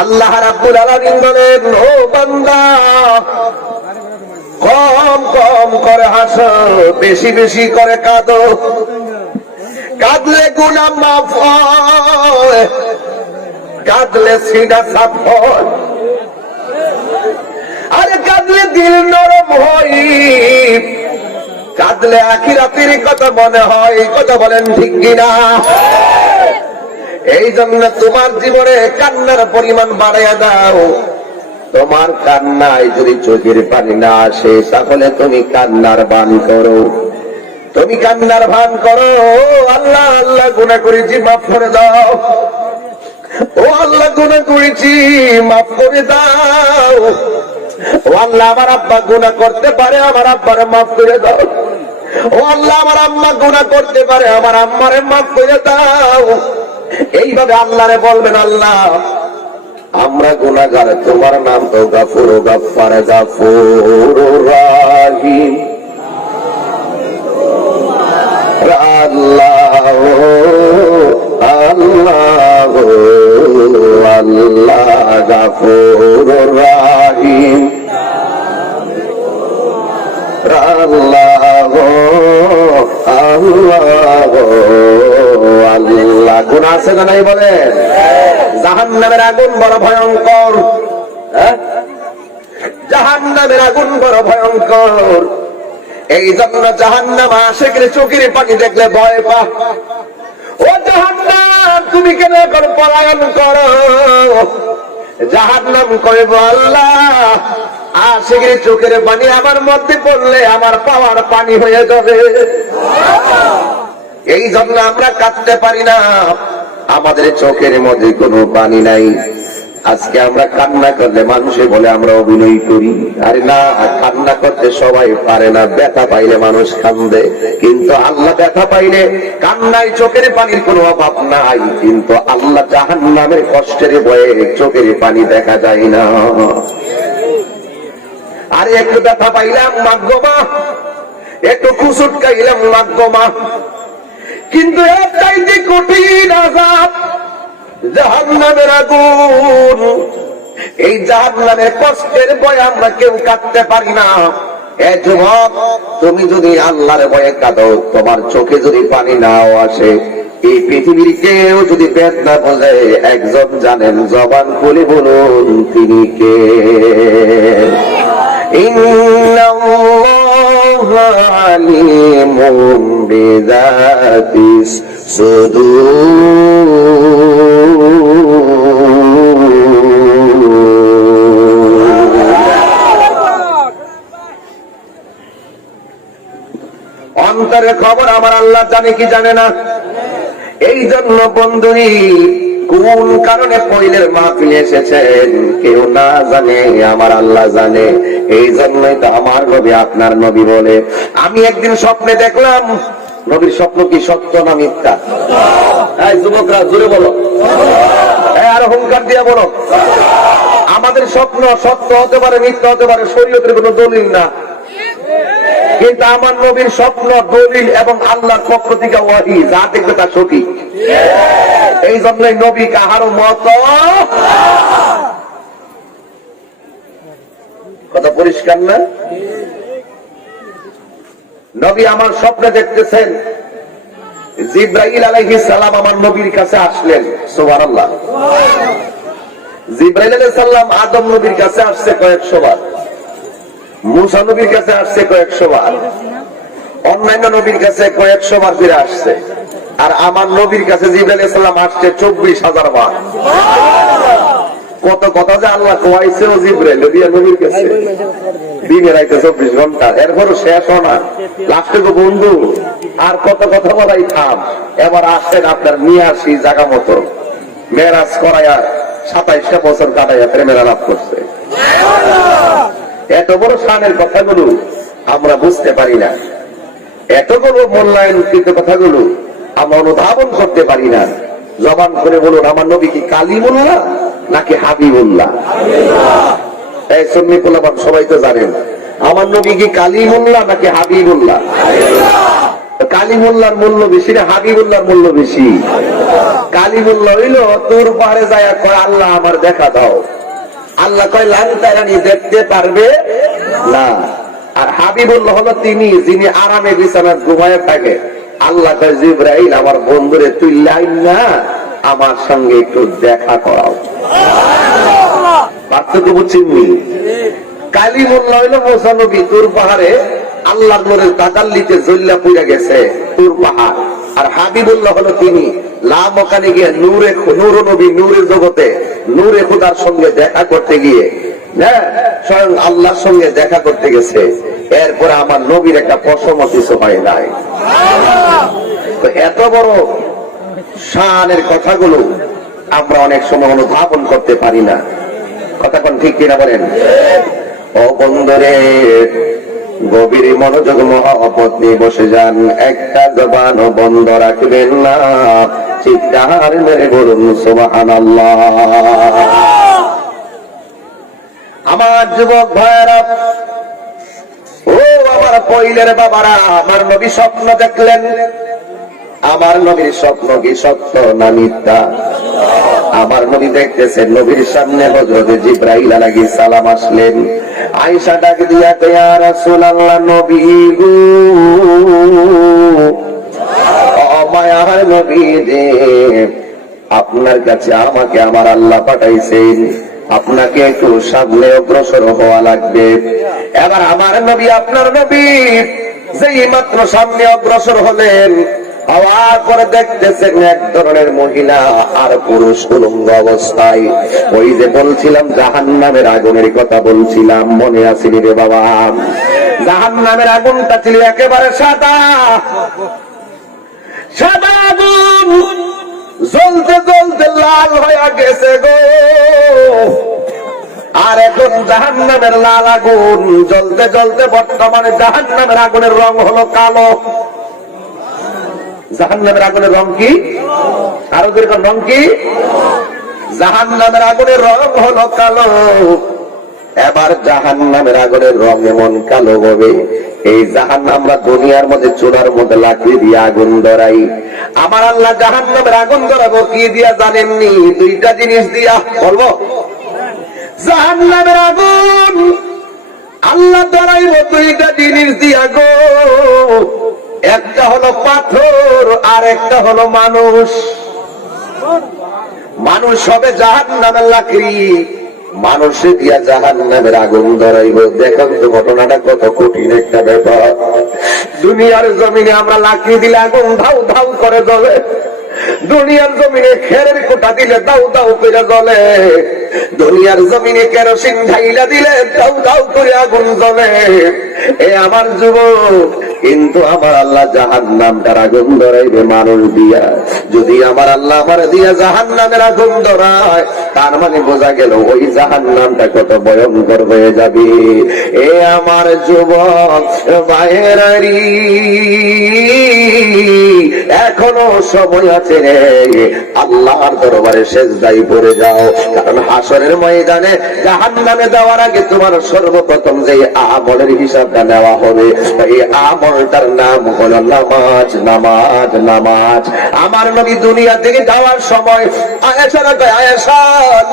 আল্লাহ রাব্বুল আলামিন বলেন, ও বান্দা, কম কম করে হাসো, বেশি বেশি করে কাঁদো। কাঁদলে গুনাহ মাফ হয়, কাঁদলে সিনা সাফ হয়, আরে কাঁদলে দিল নরম হয়, কাঁদলে আখিরাতের কথা মনে হয়। কথা বলেন ঠিক কিনা? এই জন্য তোমার জীবনে কান্নার পরিমাণ বাড়াইয়া দাও। তোমার কান্নায় যদি চোখের পানি না আসে, তাহলে তুমি কান্নার ভান করো। তুমি কান্নার ভান করো, আল্লাহ আল্লাহ গুনাহ করেছি, মাফ করে দাও। ও আল্লাহ, গুনাহ করেছি, মাফ করে দাও। ও আল্লাহ, আমার আব্বা গুনাহ করতে পারে, আমার আব্বারে মাফ করে দাও। ও আল্লাহ, আমার আম্মা গুনাহ করতে পারে, আমার আম্মারে মাফ করে দাও। এইভাবে আল্লাহরে বলবেন, আল্লাহ আমরা গুনাহগার, তোমার নাম তো গাফুর গাফফার গাফুর রাহিম। আল্লাহ আল্লাহ আল্লাহ গাফুর রাহিম, আল্লাহ আল্লাহ আল্লাহ। গুনাহ আছে না নাই বলেন? জাহান্নামের আগুন বড় ভয়ঙ্কর, জাহান্নামের আগুন বড় ভয়ঙ্কর। এই জন্য জাহান্নাম আশিকের চোখের পানি দেখলে ভয় পা। ও জাহান্নাম, তুমি কেন এখন পলায়ন করো? জাহান্নাম কইব, আল্লাহ আশিকের চোখের পানি আমার মধ্যে পড়লে আমার পাওয়ার পানি হয়ে যাবে। এই জন্য আমরা কাঁদতে পারি না, আমাদের চোখের মধ্যে কোনো পানি নাই। আজকে আমরা কান্না করলে মানুষে বলে আমরা অভিনয় করি। আরে না, কান্না করতে সবাই পারে না, ব্যথা পাইলে মানুষ কান্দে। কিন্তু আল্লাহ ব্যথা পাইলে কান্নায় চোখের পানির কোনো অভাব নাই। কিন্তু আল্লাহ জাহান্নামের কষ্টের ভয়ে চোখের পানি দেখা যায় না। আরে একটু ব্যথা পাইলাম, মাগমা, একটু খুশুট খাইলাম, মাগমা। কিন্তু এর চাইতে কঠিন আযাব জাহান্নামের আগুন। এই জাহান্নামের কষ্টের ভয়ে আমরা কেউ কাঁদতে পারি না। এ যুবক, তুমি যদি আল্লাহর ভয়ে কাঁদো, তোমার চোখে যদি পানি নাও আসে, এই পৃথিবীর কেউ যদি বেদনা বোঝে, একজন জানেন, জবান খুলে বলুন তিনি কে। ইন্নাল্লাহা আলিমুম বিযাতিস অন্তরের খবর আমার আল্লাহ জানে কি জানে না? এই জন্য বন্ধুই, কোন কারণে পয়লের মাহফিলে এসেছেন কেউ না জানে, আমার আল্লাহ জানে। এই জন্যই তো আমার নবী আপনার নবী বলে, আমি একদিন স্বপ্নে দেখলাম। নবীর স্বপ্ন কি সত্য না মিথ্যা? এই যুবকরা জোরে বলো, আর হুঙ্কার দিয়া বলো। আমাদের স্বপ্ন সত্য হতে পারে, মিথ্যা হতে পারে, শরীয়তের কোনো দলিল না। কিন্তু আমার নবীর স্বপ্ন দলিল এবং আল্লাহর পক্ষ থেকে ওয়াহী, যা দেখবে তা সঠিক। এই জন্যই নবী কাহারও মত। কথা পরিষ্কার না? নবী আমার স্বপ্নে দেখতেছেন, জিবরাইল আলাইহিস সালাম আমার নবীর কাছে আসলেন। সুবহানাল্লাহ। জিবরাইল আলাইহিস সালাম আদম নবীর কাছে আসছে কয়েকশো বার, মুসা নবীর কাছে আসছে কয়েকশো বার, অন্যান্য নবীর কাছে কয়েকশো বার ফিরে আসছে। আর আমার নবীর কাছে জিবরাইল আলাইহিস সালাম আসছে 24,000 বার। কত কথা যে আল্লাহ কোয়াইছে ও জিবরাইল নবীর কাছে, দিনে রাইতে 24 ঘন্টা। এরপরও শেষ না, লাস্টে তো বন্ধু আর কত কথা বলাই থাম, এবার আসেন আপনার নিয়ে আসি জায়গা মতো। মেরাজ করাইয়া 27টা বছর কাটাইয়া প্রেমের আলাপ করছে। এত বড় শানের কথাগুলো আমরা বুঝতে পারি না, এতগুলো মূল্যায়নকৃত কথাগুলো আমরা অনুধাবন করতে পারি না। জবান করে বলুন, আমার নবী কি কালিমুল্লাহ নাকি হাবিবুল্লাহ? এই সুন্নি পোলাপান সবাই তো জানেন, আমার নবী কি কালিমুল্লাহ নাকি হাবিবুল্লাহ? কালিমুল্লাহর মূল্য বেশি না হাবিবুল্লাহর মূল্য বেশি? কালিমুল্লাহ হইল তোর পাহাড়ে যায় কয় আল্লাহ আমার দেখা দাও। আল্লাহ কয় লান্তারানি দেখতে পারবে না। আর হাবিবুল্লাহ হলো তিনি যিনি আরামে বিছানায় ঘুমায় থাকে। আল্লাহ কয় জিবরাইল আমার বন্ধুরে তুই লাইন না আমার সঙ্গে একটু দেখা করাও। পার্থক্য বুঝছেননি? কালিমুল্লাহ হইল মুসা নবী, তুর পাহাড়ে আল্লাহর নূরের তাকাল্লিতে জ্বললা পুড়ে গেছে তুর পাহাড়। আর হাবিবুল্লাহ হলো তিনি লামকানে গিয়ে নূরে নূর নবী নূরের জগতে নূরে খোদার সঙ্গে দেখা করতে গিয়ে স্বয়ং আল্লাহর সঙ্গে দেখা করতে গেছে। এরপরে আমার নবীর একটা পশমও কিছু হয় নাই। তো এত বড় শানের কথাগুলো আমরা অনেক সময় অনুধাবন করতে পারি না। কথা কোন ঠিক কিনা বলেন? ও বন্ধুরে, গভীর মনোযোগ মহব্বত নিয়ে বসে যান, একটা জবান বন্ধ রাখবেন না। চিৎকার মেরে বলুন সুবহানাল্লাহ। আমার যুবক ভাইরা, ও আমার পৈলের বাবারা, আমার নবী স্বপ্ন দেখলেন। আমার নবীর স্বপ্ন কি সত্য না মিথ্যা? আমার নবী দেখতেছেন, নবীর সামনে হযরত জিবরাইল আলাইহিস সালাম আসলেন। আয়েশা ডাক দিয়া কয়, ইয়া রাসূলুল্লাহ, নবী গো, ও মায়ার নবী রে, আপনার কাছে আমাকে আমার আল্লাহ পাঠাইছেন, আপনাকে একটু সামনে অগ্রসর হওয়া লাগবে। এবার আমার নবী, আপনার নবী যেই মাত্র সামনে অগ্রসর হলেন, হওয়ার পরে দেখতেছেন এক ধরনের মহিলা আর পুরুষ উলঙ্গ অবস্থায়। ওই যে বলছিলাম জাহান্নামের আগুনের কথা বলছিলাম, মনে আসেনি রে বাবা? জাহান্নামের আগুনটা ছিল একেবারে সাদা সাদা আগুন, জ্বলতে জ্বলতে লাল হয়ে গেছে গো। আর এখন জাহান্নামের লাল আগুন জ্বলতে জ্বলতে বর্তমানে জাহান্নামের আগুনের রং হলো কালো। জাহান্নামের আগুনের রং কি? আরো যেরকম রং কি? জাহান্নামের আগুনের রং হলো কালো। এবার জাহান্নামের আগুনের রং এমন কালো হবে, এই জাহান্নাম, আমরা দুনিয়ার মধ্যে চুলার মধ্যে লাকড়ি দিয়ে আগুন ধরাই, আমার আল্লাহ জাহান্নামের আগুন ধরাবো কি দিয়া জানেননি? দুইটা জিনিস দিয়া। বলবো? জাহান্নামের আগুন আল্লাহ ধরাইব দুইটা জিনিস দিয়া গো। একটা হলো পাথর আর একটা হলো মানুষ। মানুষ হবে জাহান্নামের লাকড়ি, মানুষে দিয়া জাহান্নামের আগুন ধরাইব। দেখেন তো ঘটনাটা কত কঠিন একটা ব্যাপার। দুনিয়ার জমিনে আমরা লাকড়ি দিলে আগুন ধাউ ধাউ করে জ্বলে, দুনিয়ার জমিনে খেরের কোটা দিলে দাউ দাউ করে জ্বলে, দুনিয়ার জমিনে কেরোসিন ঢাইলা দিলে দাউ দাউ করে আগুন জ্বলে। এ আমার যুবক, কিন্তু আমার আল্লাহ জাহান্নামটার আগুন ধরাইবে মানুষ দিয়া। যদি আমার আল্লাহ আমার দিয়া জাহান্নামের আগুন ধরায়, তার মানে বোঝা গেল ওই জাহান্নামটা কত ভয়ঙ্কর হয়ে যাবে। এ আমার যুবক ভাইয়েরারি, এখনো সময় আছে রে, আল্লাহর দরবারে সেজদায় পড়ে যাও। কারণ হাসরের ময়দানে জাহান্নামে দেওয়ার আগে তোমার সর্বপ্রথম যে আমলের হিসাবটা নেওয়া হবে, এই আমলটার নাম হলো নামাজ। নামাজ নামাজ। আমার নবী দুনিয়া থেকে যাওয়ার সময় আয়েশারা কয়, আয়েশা,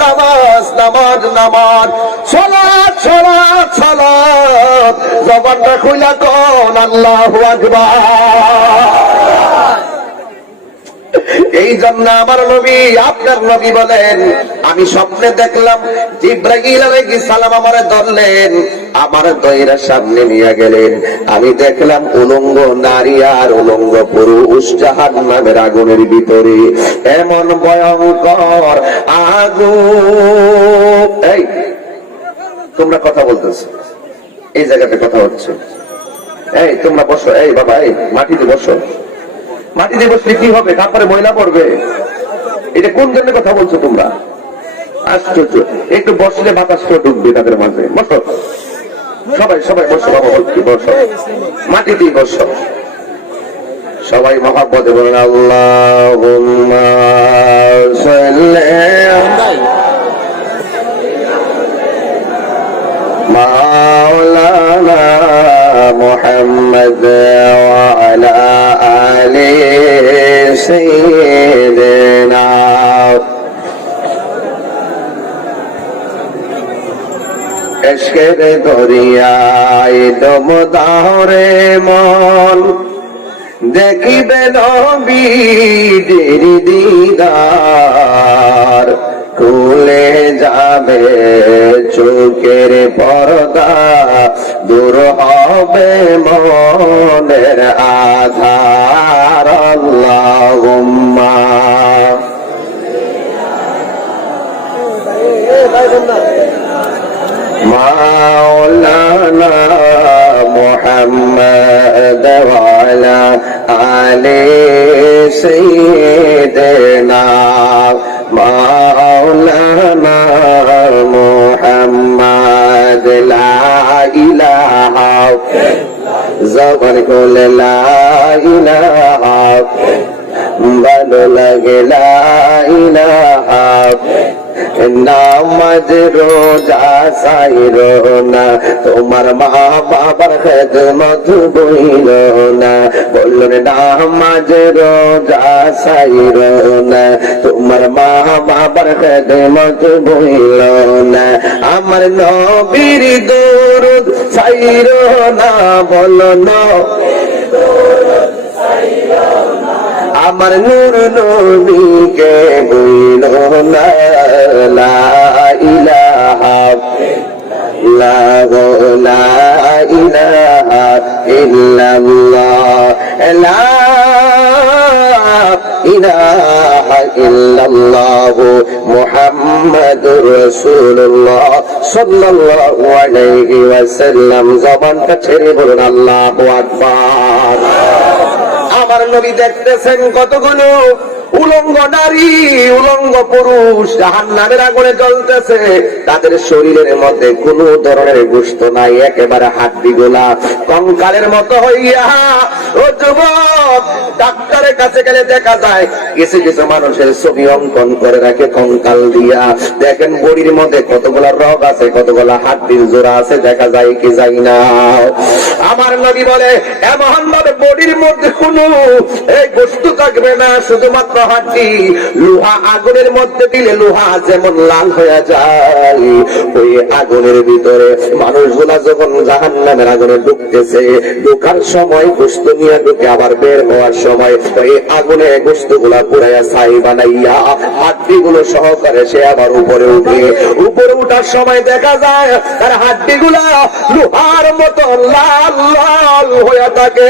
নামাজ নামাজ নামাজ, সালাত সালাত সালাত। জবানটা খুইলা কোন আল্লাহু আকবার। এই জন্য আমার নবী, আপনার নবী বলেন, আমি স্বপ্নে দেখলাম জিবরাইল আলাইহিস সালাম আমারে ধরলেন, আমার দয়রা সামনে নিয়ে গেলেন। আমি দেখলাম উলঙ্গ নারী আর উলঙ্গ পুরুষ জাহান্নামের আগুনের ভিতরে। এমন ভয়ঙ্কর আগুন। এই তোমরা কথা বলতেছো, এই জায়গাতে কথা হচ্ছে। এই তোমরা বসো, এই বাবা, এই মাটিতে বসো। মাটিতে বসলে কি হবে? তারপরে ময়লা পড়বে। এটা কোন জন্য কথা বলছো তোমরা? আশ্চর্য। একটু বসলে বাতাসটা ঢুকবে তাদের মাঝে। বসো সবাই, সবাই বসো বাবা, বসো, মাটিতেই বসো। সবাই মহাব্বতে বলেন আল্লাহুম্মা সাল্লি মাওলানা মুহাম্মদ ওয়া আলা আলি সাইয়্যিদিনা এশকের দরিয়ায় ডুব দাও রে মন, দেখিবে নবীজির দিদার, খুলে যাবে চোখের পর্দা, দূর হবে মনের আধার। আল্লাহুম্মা মাওলানা মুহাম্মদ ওয়া আলা আলি সাইয়্যিদিনা মাওলানা মুহাম্মদ লা ইলাহা জবান কোলে লা ইলাহা, ভালো লাগে লা ইলাহা, নামাজ রোজা সাইরো না, তোমার মা বাবার খেদমত বইল না, বললেন নামাজ রোজা সাইরো না, তোমার মা বাবার খেদমত বইল না, আমার নবীর দরুদ সাইরো না, বলো না আমার নূর নবীকে বইল না, লা ইলাহা লা ইলাহা ইল্লাল্লাহ, লা ইলাহা ইল্লাল্লাহ মুহাম্মাদুর রাসূলুল্লাহ সাল্লাল্লাহু আলাইহি ওয়াসাল্লাম। জবানটা ছেড়ে বলুন আল্লাহু আকবার। আমার নবী দেখতেছেন কতগুলো উলঙ্গ নারী, উলঙ্গ পুরুষ জাহান্নামের আগুনে জ্বলতেছে, তাদের শরীরের মধ্যে কোনো ধরনের গোশত নাই, একেবারে হাড্ডি গোলা কঙ্কালের মতো হইয়া। ও যুবক, ডাক্তারের কাছে গেলে দেখা যায় কিছু কিছু মানুষের ছবি অঙ্কন করে রাখে কঙ্কাল দিয়া, দেখেন বডির মধ্যে কতগুলা রগ আছে, কতগুলা হাড্ডির জোড়া আছে, দেখা যায় কি যায় না। আমার নবী বলে এমন ভাবে বডির মধ্যে কোনো এই বস্তু থাকবে না, শুধুমাত্র হাড্ডি। লোহা আগুনের মধ্যে দিলে লোহা যেমন লাল হয়ে যায়, ওই আগুনের ভিতরে মানুষগুলা যখন জাহান্নামের আগুনে ঢুকতেছে, ঢোকার সময় গোশত নিয়ে ঢুকে, আবার বের হওয়ার সময় ওই আগুনে গোশত গুলা পুরাইয়া ছাই বানাইয়া হাড্ডি গুলো সহকারে সে আবার উপরে উঠে। উপরে উঠার সময় দেখা যায় তার হাড্ডি গুলা লোহার মতো লাল লাল হয়ে থাকে।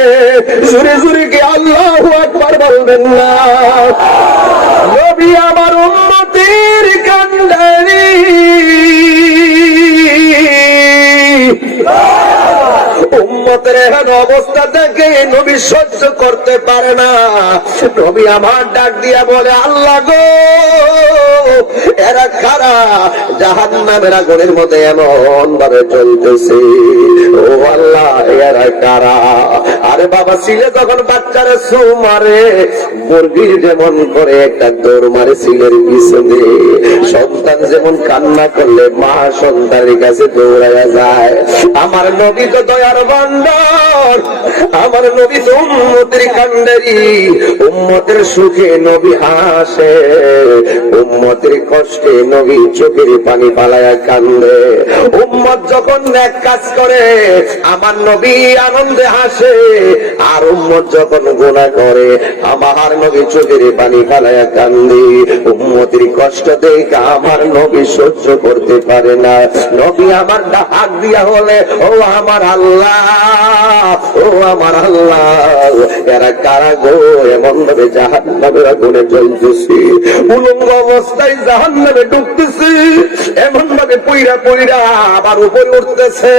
জুড়ে জুড়ে কি আল্লাহু আকবার বলবেন না? নবী আমার উম্মতের কান্ডারি, উম্মতের এখন অবস্থা দেখে নবী সহ্য করতে পারে না। নবী আমার ডাক দিয়া বলে আল্লাহ গো, এরা কারা জাহান্নামের আগুনের মধ্যে এমন ভাবে চলতেছে, ও আল্লাহ এরা কারা? আরে বাবা, ছিলে যখন বাচ্চারা সু মারে, মুরগির যেমন করে একটা দৌড় মারে সিলের পিছনে, সন্তান যেমন কান্না করলে মা সন্তানের কাছে দৌড়াইয়া যায়। আমার নবী তো দয়ার ভান্ডার, আমার নবী তো উম্মতের কান্ডারি। উম্মতের সুখে নবী হাসে, উম্মতের কষ্টে নবী চোখের পানি পালায়া কান্দে। উম্মত যখন নেক কাজ করে আমার নবী আনন্দে হাসে, আর উম্মত যখন গুনাহ করে আমার নবী চোখের পানি পালায়া কান্দে। উম্মতের কষ্ট দেখে আমার নবী সহ্য করতে পারে না। নবী আমার ডাক দিয়া বলে ও আমার আল্লাহ, ও আমার আল্লাহ, এরা কারা গো এমন ভাবে জাহান্নামের আগুনে জ্বলতেছে, উলঙ্গ অবস্থায় জাহান্নামে ঢুকতেছে, এমন ভাবে পইরা পইরা আবার উপরে উঠতেছে।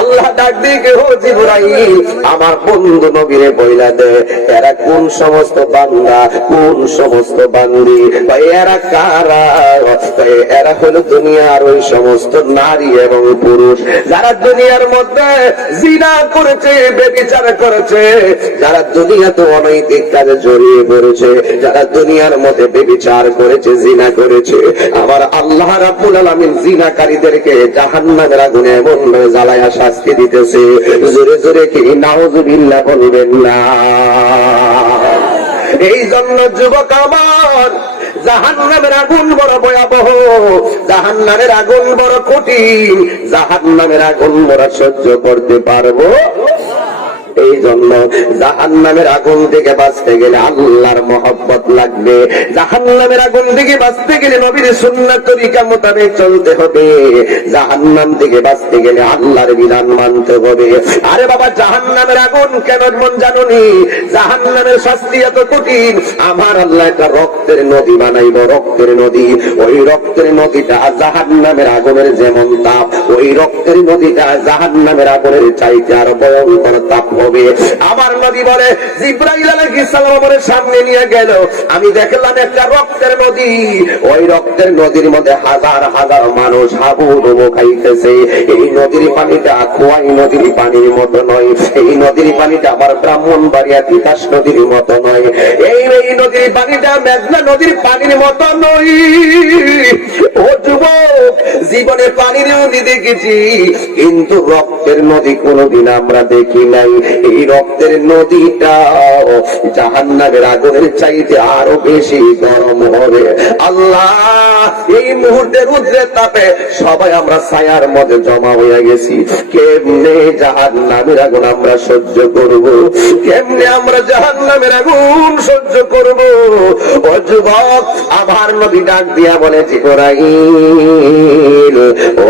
আল্লাহ ডাক দিয়ে ও জিবরাইল, আমার বন্ধু নবীরে বইলা দে এরা কোন সমস্ত বান্দা, কোন সমস্ত বান্দি, এরা কারা? এরা হলো দুনিয়ার ওই সমস্ত নারী এবং পুরুষ যারা দুনিয়ার মধ্যে জিনা করেছে, ব্যভিচার করেছে, যারা দুনিয়াতে অনৈতিক কাজে জড়িয়ে পড়েছে, যারা দুনিয়ার মধ্যে ব্যভিচার করেছে, জিনা করেছে। আমার আল্লাহ রাব্বুল আলামিন জিনাকারীদেরকে জাহান্নামের আগুনে এমন ভাবে জ্বালায়া শাস্তি দিতেছে, জোরে জোরে কি নাউযুবিল্লাহ বলবেন না? এই জন্য যুবক আমার, জাহান্নামের আগুন বড় ভয়াবহ, জাহান্নামের আগুন বড় কঠিন, জাহান্নামের আগুন বড় সহ্য করতে পারবো। এই জন্য জাহান্নামের আগুন থেকে বাঁচতে গেলে আল্লাহর মহব্বত লাগবে, জাহান্নামের আগুন থেকে বাঁচতে গেলে নবীর সুন্নাত তরিকা মোতাবেক চলতে হবে, জাহান্নাম থেকে বাঁচতে গেলে আল্লাহর বিধান মানতে হবে। আরে বাবা, জাহান্নামের আগুন কেন মন জানুনি? জাহান্নামের শাস্তি এত কঠিন, আমার আল্লাহ একটা রক্তের নদী বানাইব, রক্তের নদী। ওই রক্তের নদীটা জাহান্নামের আগুনের যেমন তাপ, ওই রক্তের নদীটা জাহান্নামের আগুনের চাইতে আরো ভয়ঙ্কর তাপ হবে। আমার নবী বলে, জিবরাইল আলাইহিস সালাম আমার সামনে নিয়ে গেল, আমি দেখলাম একটা রক্তের নদী, ওই রক্তের নদীর মধ্যে হাজার হাজার মানুষ হাবুডুবু খাইতেছে। এই নদীর পানিটা খোয়াই নদীর পানির মতো নয়, এই নদীর পানিটা আবার ব্রাহ্মণবাড়িয়া তিতাস নদীর মতো নয়, এই নদীর পানিটা মেঘনা নদীর পানির মতো নয়। ও যুবক, জীবনে পানির নদী দেখেছি, কিন্তু রক্তের নদী কোনোদিন আমরা দেখি নাই। এই রক্তের নদীটা জাহান্নামের আগুনের চাইতে আরো বেশি গরম হবে। আল্লাহ, এই মুহূর্তে রুদ্রের তাপে সবাই আমরা ছায়ার মধ্যে জমা হয়ে গেছি, কেমনে জাহান্নামের আগুন আমরা সহ্য করব? কেমনে আমরা জাহান্নামের আগুন সহ্য করব? ও যুবক, আমার নবী ডাক দিয়া বলে, জিবরাইল, ও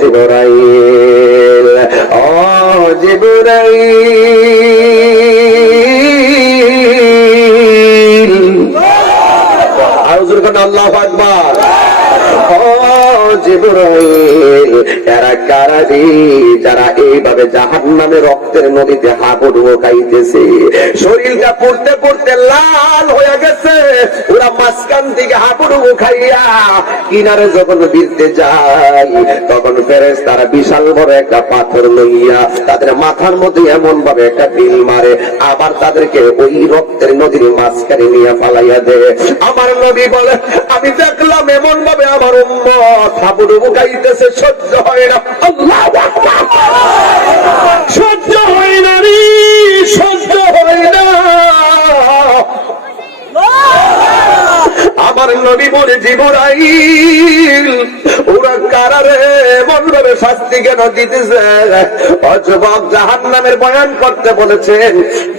জিবরাইল, ও জিবরাইল, আরো জোরে বলেন আল্লাহু আকবার। ও জিবরাইল, এরা কারা রে যারা এইভাবে জাহান্নামে রক্তের নদীতে হাবুডুবু খাইতেছে? শরীরটা পড়তে পড়তে লাল হয়ে গেছে, ওরা মাঝখান থেকে হাবুডুবু খাইয়া কিনারে যখন ভিড়তে যায়, তখন ফেরেশতারা বিশাল বড় একটা পাথর লইয়া তাদের মাথার মধ্যে এমন ভাবে একটা ঢিল মারে, আবার তাদেরকে ওই রক্তের নদীর মাঝখানে নিয়ে ফালাইয়া দেয়। আমার নবী বলে, আমি দেখলাম এমন ভাবে আমার উম্মত হাবুডুবু খাইতেছে, সহ্য হয় না। আল্লাহু আকবার, সহ্য হয় না রে, সহ্য হয় না। আমার নবী বলে, জিবরাইল, ওরা কারারে এমন ভাবে শাস্তি কেন দিতেছে? অযুবক, জাহান্নামের বয়ান করতে বলেছেন,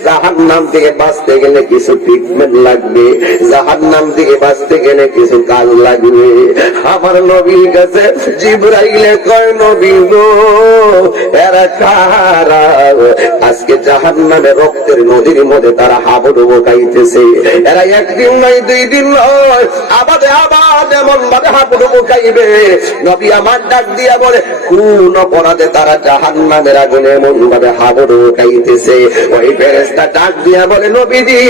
জাহান্নাম থেকে বাঁচতে গেলে কিছু ট্রিটমেন্ট লাগবে, জাহান্নাম থেকে বাঁচতে গেলে কিছু কাজ লাগবে। আমার নবীর কাছে জিবরাইলে কয়, নবী গো, এরা কারা? আজকে জাহান্নামে রক্তের নদীর মধ্যে তারা হাবুডুবু খাইতেছে, এরা একদিন নয়, দুই দিন নয়, আবাদে আবাদ এমন ভাবে হাবুডুবু খাইবে। নবী আমার ডাক দিয়া বলে, কোন অপরাধে তারা জাহান্নামের আগুনে এমন ভাবে হাবুডুবু খাইতেছে? ওই ফেরেশতা ডাক দিয়া বলে, নবীজি,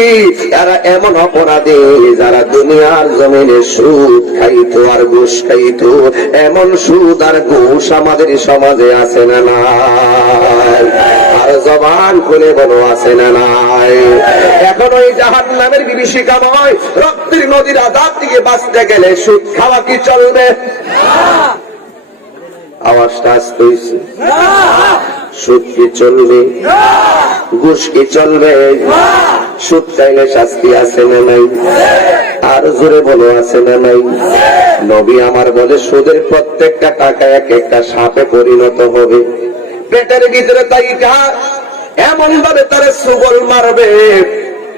এরা এমন অপরাধী যারা দুনিয়ার জমিনে সুদ খাইতো আর ঘুষ খাইতো। এমন সুদ আর ঘুষ আমাদের সমাজে আছে না নাই? আর জবান খুলে বলো, আছে না নাই? এখন ওই জাহান্নামের বিভীষিকাময় রক্তের নদীর আযাব থেকে বাঁচতে গেলে সুদ খাওয়া কি চলবে? আওয়াজটা আসতে হইছে। সুদ কি চলবে? ঘুষ কি চলবে? সুদ চাইলে শাস্তি আছে না নাই? আর জোরে বলো, আছে না নাই? নবী আমার বলে, সুদের প্রত্যেকটা টাকা এক একটা সাপে পরিণত হবে, পেটের ভিতরে তাইটা এমন ভাবে তার সুবল মারবে,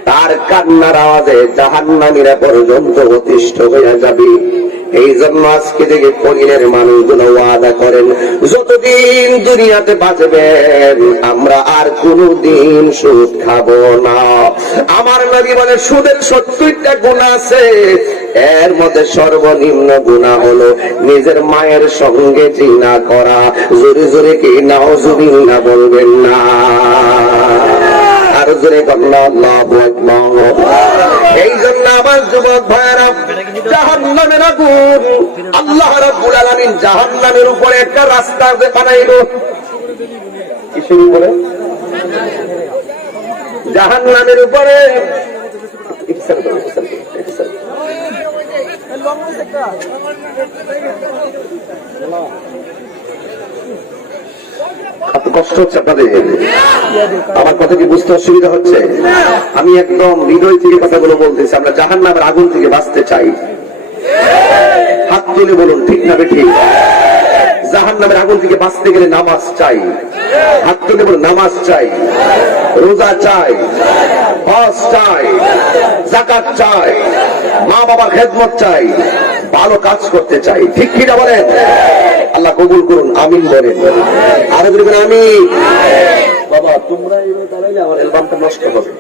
তার কান্নার আওয়াজে জাহান্নামীরা পর্যন্ত অতিষ্ঠ হয়ে যাবে। এই জন্য আজকে থেকে কলিলের মানুষগুলো ওয়াদা করেন, যতদিন দুনিয়াতে বাঁচবেন আমরা আর কোনদিন সুদ খাবো না। আমার নবী বলে, সুদের 70টা গুনাহ আছে, এর মধ্যে সর্বনিম্ন গুনাহ হলো নিজের মায়ের সঙ্গে জিনা করা। জোরে জোরে কি নাউজুবিল্লাহ বলবেন না? আর জোরে বলুন আল্লাহু আকবার। এই জন্য আমার যুবক ভাইয়েরা, জাহান্নামের আগুন আল্লাহ রাব্বুল আলামিন জাহান্নামের উপরে একটা রাস্তা বানাইলো। কিসের উপরে? জাহান্নামের উপরে। কষ্ট হচ্ছে আপনাদের? আমার কথা কি বুঝতে অসুবিধা হচ্ছে? আমি একদম হৃদয় থেকে কথাগুলো বলতেছি। আমরা জাহান্নামের আগুন থেকে বাঁচতে চাই। হাত তুলে বলুন ঠিক না ঠিক? জাহান্নামের আগুন থেকে বাঁচতে গেলে নামাজ চাই। হাত তুলে বলুন নামাজ চাই, রোজা চাই, হজ চাই, যাকাত চাই, মা বাবার খেদমত চাই, ভালো কাজ করতে চাই। ঠিক কিনা বলেন? আল্লাহ কবুল করুন, আমিন বলেন। আরো বলবেন আমিন। বাবা তোমরা এইভাবে দাঁড়াইলে আমার অ্যালবামটা নষ্ট হবে,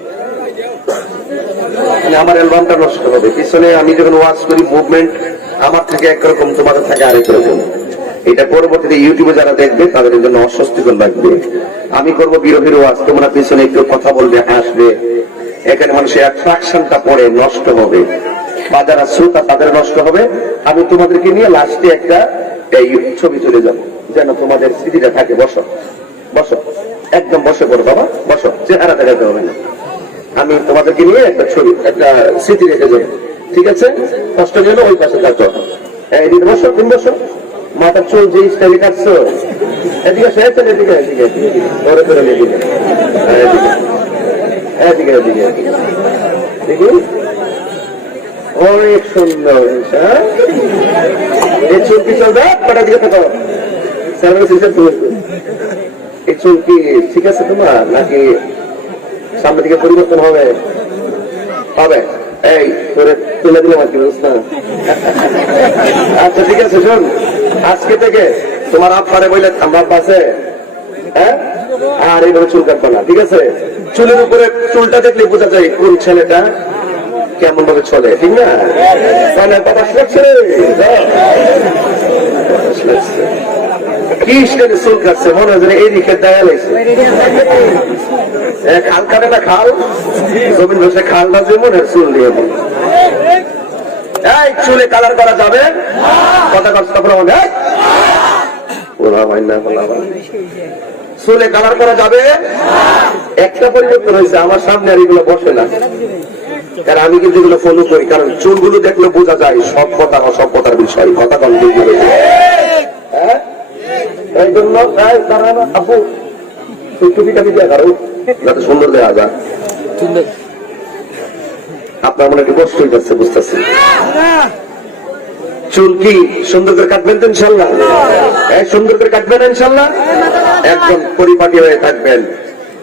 আমার অ্যালবামটা নষ্ট হবে। পিছনে আমি যখন ওয়াজ করি মুভমেন্ট আমার থেকে একরকম, তোমাদের থাকে আরেক রকম। এটা পরবর্তীতে ইউটিউবে যারা দেখবে তাদের জন্য অস্বস্তিকর লাগবে। আমি করবো বিরোধীর ওয়াজ, তোমরা পিছনে একটু কথা বলবে, হাসবে, এখানে মানুষের অ্যাট্রাকশনটা পড়ে নষ্ট হবে, বা যারা শ্রোতা তাদের নষ্ট হবে। আমি তোমাদেরকে নিয়ে লাস্টে একটা এই ছবি তুলে যাবো, যেন তোমাদের স্মৃতিটা থাকে। বসো বসো, একদম বসে পড়ো বাবা, বসো, চেহারা দেখাতে হবে না। আমি তোমাদেরকে নিয়ে একটা ছবি, একটা স্মৃতি রেখে যাবো, ঠিক আছে? কষ্ট গেল ওই পাশে থাকো, এইদিকে বসো, তুমি বসো। মাথার চুল যে স্টাইলে কাটছো, এদিকে এদিকে এদিকে এদিকে ধরে ধরে এদিকে এদিকে এদিকে এদিকে দেখি, অনেক সুন্দর। এই চুল কি চলবে? কটা দিকে থাকো, এই চুল কি ঠিক আছে তোমার, নাকি সামনে দিকে পরিবর্তন হবে? হবে, এই তোরে তুলে দিলাম আর কি, বুঝছ না? আচ্ছা ঠিক আছে, শোন, আজকে থেকে তোমার আব্বারে বললে আমার আব্বা আছে, হ্যাঁ, আর এইভাবে চুল কাটবো না, ঠিক আছে? চুলের উপরে চুলটা দেখলে বোঝা যায় কোন ছেলেটা কেমন ভাবে চলে, ঠিক না? মানে বাতাস লাগছে কি স্টাইলে চুল কাটছে, মনে হয় এই দিকে দেয়াল হয়েছে। খাল কাটে না, খাল জমিন বসে খালটা যে মনে হয় চুল দিয়ে এই চুলে কালার করা যাবে? কথা কষ্ট হবে, চুলে কালার করা যাবে? একটা পরিবর্তন হয়েছে, আমার সামনে আর এগুলো বসে না, কারণ আমি কিন্তু এগুলো ফলো করি। কারণ চুলগুলো দেখলে বোঝা যায় সভ্যতা অসভ্যতার বিষয়। কথা কম হ্যাঁ, এই জন্য আপু টুপিটা দিয়ে কারো যাতে সুন্দর দেওয়া যায়। আপনার মনে একটু কষ্ট হয়ে যাচ্ছে, বুঝতেছি। চুল কি সুন্দর করে কাটবেন তো ইনশাল্লাহ? সুন্দর করে কাটবেন ইনশাল্লাহ, একদম পরিপাটি হয়ে থাকবেন।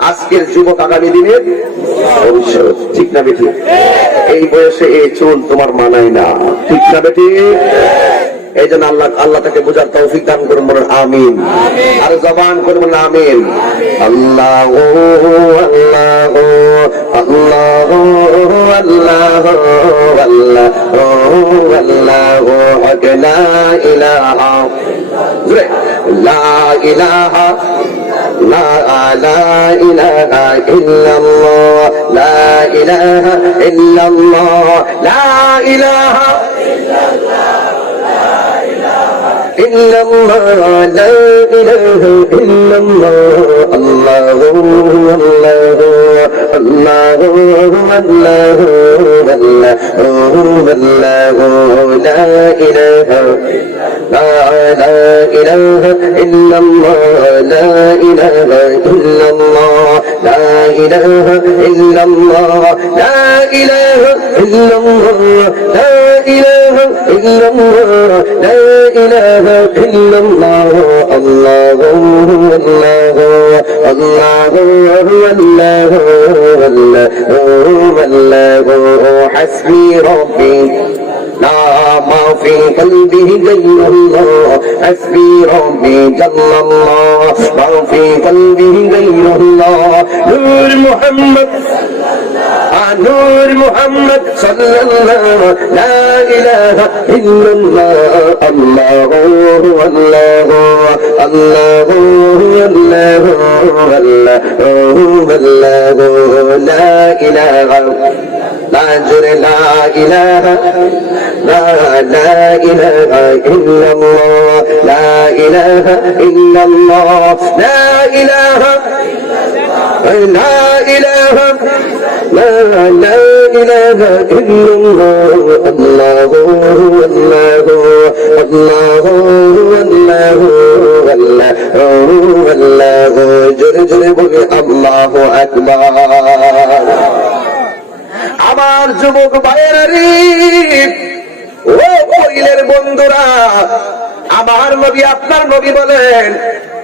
আজকের যুবক আগামী দিনের ভবিষ্যৎ, ঠিক না বেটি? এই বয়সে এই চুল তোমার মানায় না, ঠিক না বেটি? এই জন্য আল্লাহ তাকে বোঝার তৌফিক দান করুন, বলুন আমিন। আর জবান করে বলুন আমিন। আল্লাহ আল্লাহ আল্লাহ আল্লাহ আল্লাহ লা ইলাহা লা ইলাহা লা ইলাহা ইল্লাল্লাহ লা ইলাহা ইল্লাল্লাহ লা ইলাহা إلا الله لا إله إلا الله الله الله الله الله الله الله لا إله لا إله إلا الله لا إله إلا الله لا إله إلا الله لا إله إلا الله لا إله إلا الله لا إله إلا الله الله الله الله الله الله حسبي ربي لا ما في قلبه غير الله حسبي ربي جل الله ما في قلبه غير الله نور محمد نور محمد صلى الله لا إله إلا الله الله الله الله الله الله لا إله لا جرى لا إله لا إله إلا الله لا إله إلا الله لا إله لا إله لا إله إلا الله الله الله الله الله الله আকবার। আমার যুবক ভাইয়েরা, ও কইলের বন্ধুরা, আমার নবী আপনার নবী বলেন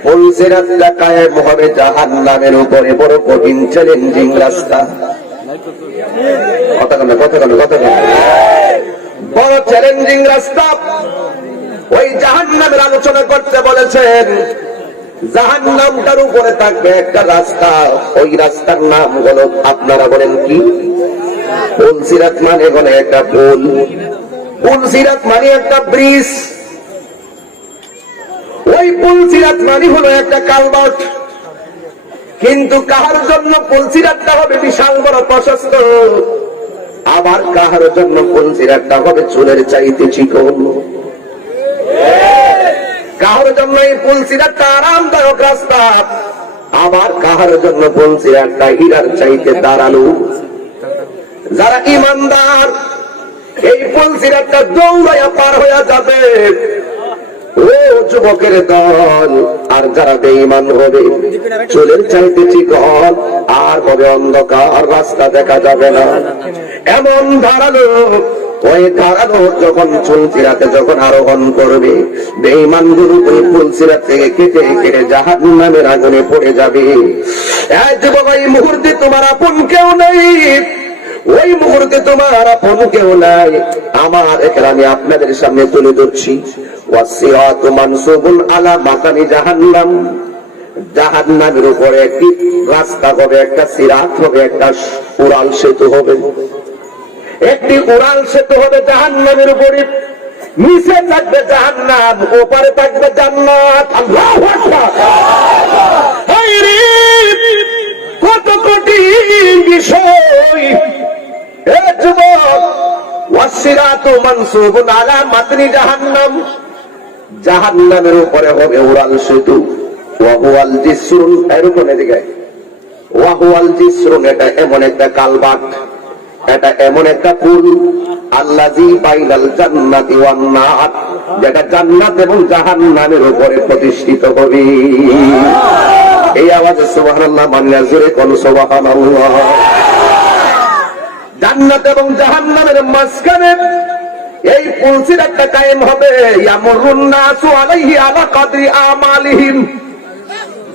পুলসিরাতটা কায়েম হবে জাহান্নামের উপরে, বড় কঠিন চ্যালেঞ্জিং রাস্তা। কথা বড় চ্যালেঞ্জিং রাস্তা। ওই জাহান্নামের আলোচনা করতে বলেছেন। জাহান্নামটার উপরে থাকবে একটা রাস্তা, ওই রাস্তার নাম হলো, আপনারা বলেন কি? পুলসিরাত মানে হলো একটা পুল, পুলসিরাত মানে একটা ব্রিজ, ওই পুলসিরাত মানে হলো একটা কালভার্ট। কিন্তু কাহার জন্য পুলসিরাতটা হবে বিশাল বড় প্রশস্ত, আবার কাহার জন্য পুলসিরাতটা হবে চুলের চাইতে চিকন। কাহার জন্য এই পুলসিরাতটা আরামদায়ক রাস্তা, আবার কাহার জন্য পুলসিরাতটা হীরার চাইতে দাঁড়ালো। যারা ইমানদার এই পুলসিরাতটা দৌড়াইয়া পার হইয়া যাবে, ও যুবকের দল। আর যারা বেঈমান হবে, চুলের চাইতে চিকন, আর হবে অন্ধকার, রাস্তা দেখা যাবে না। এমন ধারালো, ওই ধারালো যখন পুলসিরাতে যখন আরোহণ করবে, বেঈমান গুলো ওই পুলসিরাত থেকে কেটে কেটে জাহান্নামের আগুনে পড়ে যাবে। এই যুবক, এই মুহূর্তে তোমার আপন কেউ নেই, ওই মুহূর্তে তোমার আপন কেউ নাই। আমার এখানে আমি আপনাদের সামনে তুলে ধরছি, ওয়াসিরাতু মানসুবুন আলা মাকানি জাহান্নাম। জাহান্নামের উপরে একটি রাস্তা হবে, একটা সিরাত হবে, একটা উড়াল সেতু হবে, একটি উড়াল সেতু হবে জাহান্নামের উপরে। নিচে থাকবে জাহান্নাম, ওপারে থাকবে জান্নাত। আল্লাহু আকবার। কত কঠিন বিষয়! হে যুবক, ওয়াসিরাতু মানসুবুন আলা মাতনি জাহান্নাম। জাহান্নামের উপরে হবে উড়াল সেতু। ওয়াহুয়াল জিসরুন, এরকম এদিকে ওয়াহুয়াল জিসরুন, এটা এমন একটা কালভার্ট, এটা এমন একটা পুল, আল্লাযী বাইনাল জান্নাতি ওয়ান নার, যেটা জান্নাত এবং জাহান্নামের উপরে প্রতিষ্ঠিত হবে। এই আওয়াজে সুবহানাল্লাহ মানলে জোরে কোন সুবহানাল্লাহ। জান্নাত এবং জাহান্নামের মাঝখানে এই পুলসিরাতটা কায়েম হবে। ইয়ামুরুন নাসু আলাইহি আলা কদরি আমালিহিম।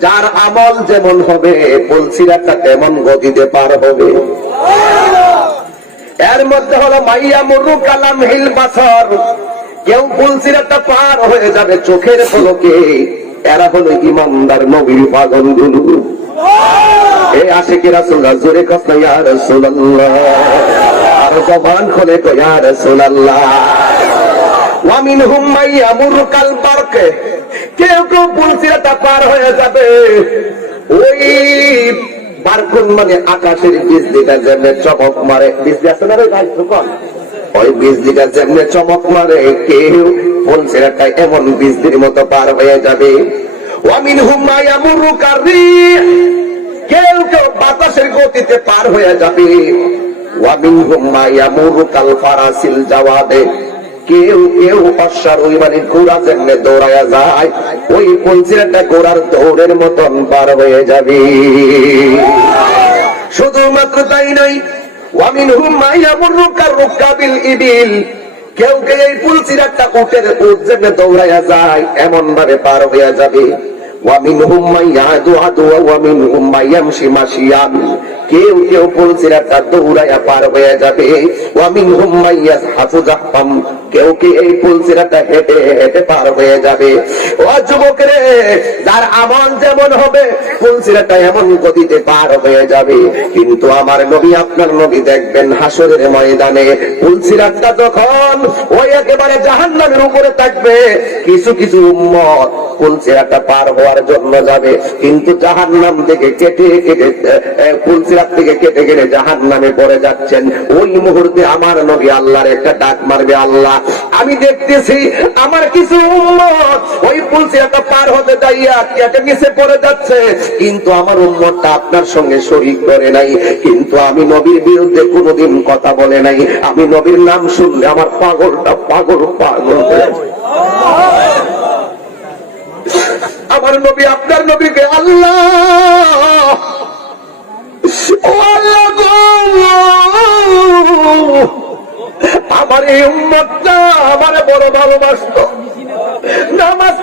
যার আমল যেমন হবে, পুলসিরাতটা তেমন গতিতে পার হবে। এর মধ্যে হলো মাইয়ামুরু কালামহিল বাসর। কেউ পুলসিরাতটা পার হয়ে যাবে চোখের পলকে। এরা হলো ইমানদার নবীর পাগলগুলো। এই আশিকি রাসূলুল্লাহ জোরে কথা ইয়া রাসূলুল্লাহ, আর জবান খুলে কয় ইয়া রাসূলুল্লাহ। ওয়া মিনহুম মাইয়ামুরু কাল বারক। কেউ কেউ পুলসিরাতটা পার হয়ে যাবে, ওই বারকুন মানে আকাশের বিজলিটা যেমনে চমক মারে, বিজলি আছে না রে ভাই, ওই বিজলিটা যেমনে চমক মারে, কেউ পুলসিরাতটা এমন বিজলির মতো পার হয়ে যাবে। ওয়া মিনহুম মাইয়ামুরু কাররিহ। কেউ কেউ বাতাসের গতিতে পার হয়ে যাবে। ওয়া মিনহুম মাইয়ামুরু কাল ফারাসিল জাওয়াদে। কেউ কেউ অশ্বারোহী মানে ঘোড়া যেমনে দৌড়ায়া যায়, ওই পুলসিরাতটা ঘোড়ার দৌড়ের মতন পার হয়ে যাবে। শুধুমাত্র তাই নয়, ওয়া মিনহুম মাইয়ামুরু কাররুকাবিল ইবিল। কেউ কেউ এই পুলসিরাতটা উটের উট যেমনে দৌড়ায়া যায়, এমন ভাবে পার হয়ে যাবে। ওয়া মিনহুম মাইয়াদু আদওয়া ওয়া মিনহুম মাইয়ামশি মাশিয়ান। কেউ কেউ পুলসিরাতটা দৌড়ায়া পার হয়ে যাবে। ওয়া মিনহুম মাইয়াজহাফু জাহফাম। কেউ কি এই পুলসিরাতটা হেঁটে হেঁটে পার হয়ে যাবে। ও যুবকরে, যার আমল যেমন হবে, পুলসিরাতটা এমন গতিতে পার হয়ে যাবে। কিন্তু আমার নবী আপনার নবী দেখবেন হাসরের ময়দানে পুলসিরাতটা যখন ওই একেবারে জাহান্নামের উপরে থাকবে, কিছু কিছু উম্মত পুলসিরাতটা পার হওয়ার জন্য যাবে, কিন্তু জাহান্নাম থেকে কেটে কেটে পুলসিরাত থেকে কেটে কেটে জাহান্নামে পড়ে যাচ্ছেন। ওই মুহূর্তে আমার নবী আল্লাহর একটা ডাক মারবে, আল্লাহ আমি দেখতেছি আমার কিছু উম্মত ওই পুলসিরাতটা পার হতে যাইয়া কেটে নিচে পড়ে যাচ্ছে, কিন্তু আমার উম্মতটা আপনার সঙ্গে শরীক করে নাই, কিন্তু আমি নবীর বিরুদ্ধে কোনোদিন কথা বলে নাই। আমি নবীর নাম শুনলে আমার পাগলটা পাগল পাগল হয়ে যায়। আমার নবী আপনার নবীকে আল্লাহ আমার এই উম্মতটা আমার বড় ভালোবাসতো, নামাজ